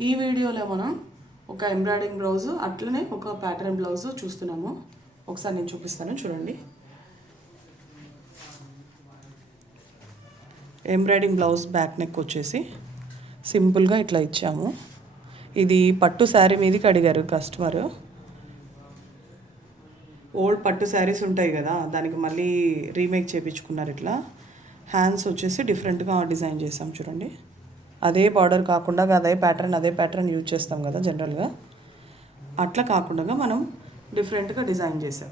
ఈ వీడియోలో మనం ఒక ఎంబ్రాయిడింగ్ బ్లౌజ్ అట్లనే ఒక ప్యాటర్న్ బ్లౌజ్ చూస్తున్నాము. ఒకసారి నేను చూపిస్తాను చూడండి. ఎంబ్రాయిడింగ్ బ్లౌజ్ బ్యాక్ నెక్ వచ్చేసి సింపుల్గా ఇట్లా ఇచ్చాము. ఇది పట్టు శారీ మీదకి అడిగారు కస్టమరు. ఓల్డ్ పట్టు శారీస్ ఉంటాయి కదా, దానికి మళ్ళీ రీమేక్ చేయించుకున్నారు. ఇట్లా హ్యాండ్స్ వచ్చేసి డిఫరెంట్గా డిజైన్ చేసాం చూడండి. అదే బార్డర్ కాకుండా అదే ప్యాటర్న్ యూజ్ చేస్తాం కదా జనరల్గా, అట్లా కాకుండా మనం డిఫరెంట్గా డిజైన్ చేసాం.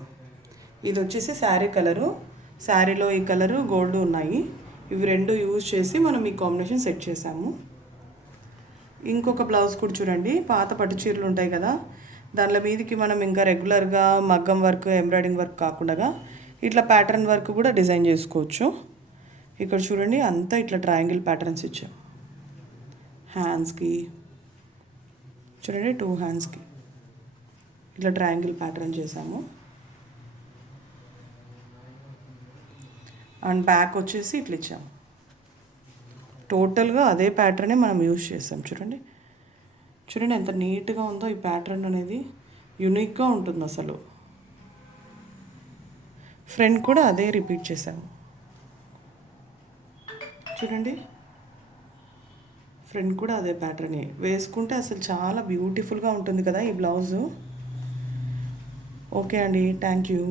ఇది వచ్చేసి శారీ కలరు, శారీలో ఈ కలరు గోల్డ్ ఉన్నాయి. ఇవి రెండు యూజ్ చేసి మనం ఈ కాంబినేషన్ సెట్ చేసాము. ఇంకొక బ్లౌజ్ కూడా చూడండి. పాత పట్టు చీరలు ఉంటాయి కదా, దానిలో మీదకి మనం ఇంకా రెగ్యులర్గా మగ్గం వర్క్ ఎంబ్రాయిడింగ్ వర్క్ కాకుండా ఇట్లా ప్యాటర్న్ వర్క్ కూడా డిజైన్ చేసుకోవచ్చు. ఇక్కడ చూడండి, అంతా ఇట్లా ట్రయాంగిల్ ప్యాటర్న్స్ ఇచ్చాం. హ్యాండ్స్కి చూడండి, 2 హ్యాండ్స్కి ఇట్లా ట్రయాంగిల్ ప్యాటర్న్ చేసాము. అండ్ బ్యాక్ వచ్చేసి ఇట్లా ఇచ్చాము. టోటల్గా అదే ప్యాటర్నే మనం యూజ్ చేసాం. చూడండి ఎంత నీట్గా ఉందో ఈ ప్యాటర్న్ అనేది, యూనిక్గా ఉంటుంది అసలు. ఫ్రంట్ కూడా అదే రిపీట్ చేసాము. చూడండి, ఫ్రంట్ కూడా అదే ప్యాటర్నే వేసుకుంటే అసలు చాలా బ్యూటిఫుల్గా ఉంటుంది కదా ఈ బ్లౌజు. ఓకే అండి, థ్యాంక్ యూ.